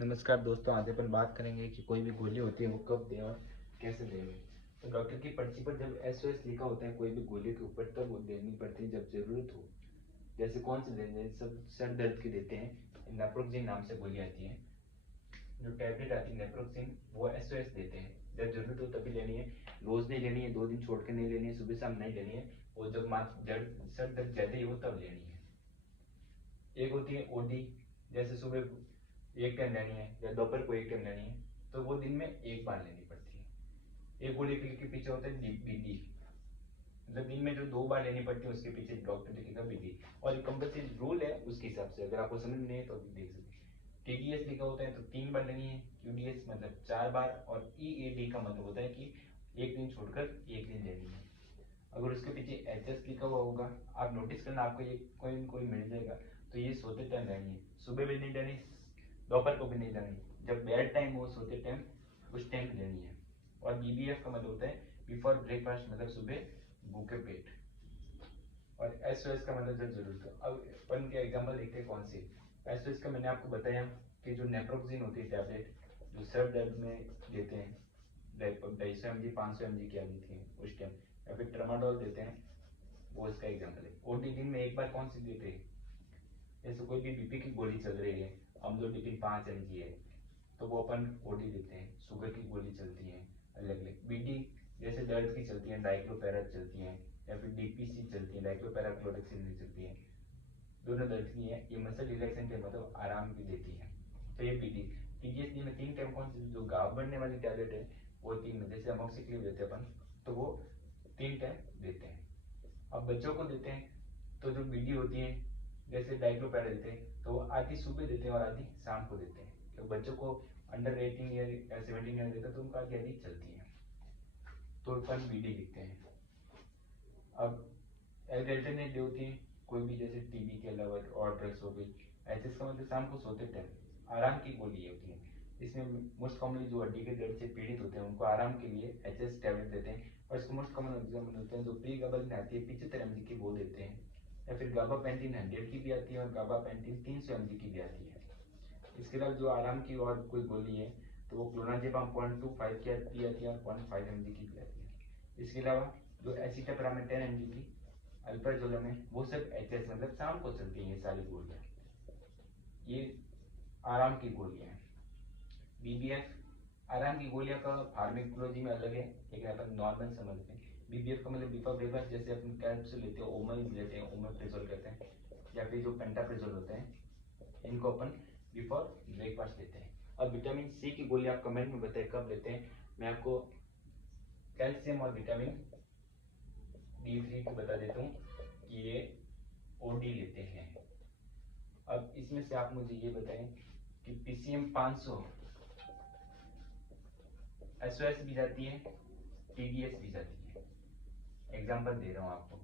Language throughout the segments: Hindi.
नमस्कार दोस्तों, आज अपन बात करेंगे कि कोई भी गोली होती है वो कब दें और कैसे दें। तो डॉक्टर की पर्ची पर जब एसओएस लिखा होता है कोई भी गोली के ऊपर, तब वो देनी पड़ती है जब जरूरत हो। जैसे कौन सी दें, जैसे सब सर दर्द की देते हैं, नेप्रोक्सिन नाम से गोली आती है, जो टैबलेट आती है नेप्रोक्सिन, वो एसओएस देते हैं। जब जरूरत हो तभी लेनी है, रोज नहीं लेनी है, 2 दिन छोड़ के नहीं लेनी है, सुबह शाम नहीं लेनी है। और जब सर दर्द ज्यादा ही हो तब लेनी है। एक होती है ओडी, जैसे सुबह एक टाइम लेनी है या दोपहर को एक टाइम लेनी है, तो वो दिन में एक बार लेनी पड़ती है। एक गोली के पीछे होता है बीडी, मतलब दिन में जो 2 बार लेनी पड़ती है उसके पीछे डॉक्टर लिखेगा बीडी। और एक कंपल्सरी रूल है उसके हिसाब से, अगर आपको समझ नहीं है तो अभी देख सकते हैं। टीडीएस लिखा होता है तो 3 बार लेनी है, यूडीएस मतलब 4 बार, और ईएडी का मतलब होता है कि एक दिन छोड़कर एक दिन लेनी है। अगर उसके पीछे एचएस लिखा हुआ होगा, आप नोटिस करना, आपको ये कोई न कोई मिल जाएगा। तो ये सोते टाइम लेनी है, सुबह भी नहीं लेनी, दोपहर को भी नहीं लेनी, जब बेड टाइम हो सोते टाइम उस टाइम लेनी है। और बीबीएफ का मतलब होता है बिफोर ब्रेकफास्ट, मतलब सुबह भूखे पेट। और एसओएस का मतलब जब जरूरत हो। अब अपन के एग्जांपल देखते हैं कौन सी। एसओएस का मैंने आपको बताया कि जो नेप्रोक्सिन होती है टैबलेट, जो सर दर्द में देते हैं, 250 mg 500 mg की आती थी उस टाइम, या फिर ट्रामाडोल देते हैं, वो इसका एग्जाम्पल है। ओडी दिन में एक बार कौन सी देते हैं, जैसे कोई भी बीपी की गोली चल रही है, अम्लोडिपिन 5 mg है, तो वो अपन ओडी देते हैं। शुगर की गोली चलती है अलग अलग, बीडी जैसे दर्द की चलती है, डाइक्लोफेराक चलती है, या फिर डीपीसी चलती है, डाइक्लोपेराक्लोरोक्सिन चलती है, दोनों दर्द की है। ये मसल रिलैक्सेंट है, मतलब आराम भी देती है। तो ये पीडी। पीजीएसडी में 3 टाइम कौन सी, जो घाव बढ़ने वाली टैबलेट है वो 3 में, जैसे अमोक्सिक्लिन देते हैं अपन, तो वो 3 टाइम देते हैं। अब बच्चों को देते हैं तो जो बीडी होती है, जैसे डाइक्लोपैरा देते हैं तो वो आधी सुबह देते हैं और आधी शाम को देते हैं। तो बच्चों को अंडर 18 ईयर या 17 ईयर देते हैं तो उनको आधी आधी चलती है, तो अपन बीडी लिखते हैं। अब अल्टरनेट होती है कोई भी, जैसे टीबी के अलावा और ड्रग्स हो गई। एचएस का मतलब शाम को सोते टाइम आराम की गोली होती है। इसमें मोस्ट कॉमनली जो हड्डी के दर्द से पीड़ित होते हैं उनको आराम के लिए एचएस टैबलेट देते हैं। और इसको मोस्ट कॉमन एग्जाम्पल होते हैं जो प्री गबल में आती है 75 mg की, वो देते हैं। या फिर गाबापेंटिन 100 की भी आती है और गाबापेंटिन 300 mg की भी आती है। इसके अलावा जो आराम की और कोई गोली है तो वो क्लोनाजेपाम 0.25 की आती है और 0.5 mg की भी आती है। इसके अलावा जो एसिटाप्रामेट 10 mg की, अल्प्राजोलम है, वो सब एचएस मतलब शाम को चलती है। ये सारी गोलियां ये आराम की गोलियां हैं। बीबीएफ आराम की गोलियां का फार्मेकोलॉजी में अलग है, लेकिन अपन नॉर्मल समझते हैं। बीबीएफ का मतलब बिफोर ब्रेकफास्ट, जैसे अपन कैप्सूल लेते हैं, ओमल लेते हैं, ओमेप्रेजोल कहते हैं, या फिर जो पेंटाप्रेजोल होते हैं, इनको अपन बिफोर ब्रेकफास्ट लेते हैं। अब विटामिन सी की गोली आप कमेंट में बताएं कब लेते हैं। मैं आपको कैल्शियम और विटामिन D3 को बता देता हूँ कि ये ओडी लेते हैं। अब इसमें से आप मुझे ये बताएं कि पीसीएम 500 एसओएस भी जाती है, टीडीएस भी जाती है। एग्जांपल दे रहा हूँ आपको।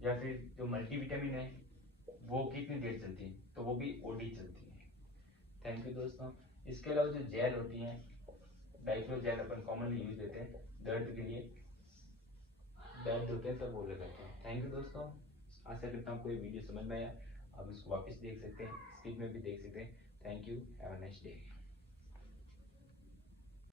या फिर जो मल्टीविटामिन है वो कितनी देर चलती है, तो वो भी ओडी चलती है। थैंक यू दोस्तों। इसके अलावा जो जेल होती है, डाइक्लो जेल अपन कॉमनली यूज देते हैं दर्द के लिए, दर्द होते हैं तब वो लगाते हैं। थैंक यू दोस्तों, आशा करता हूँ कोई वीडियो समझ में आया। आप इसको वापस देख सकते हैं, स्किप में भी देख सकते हैं। Thank you, have a nice day.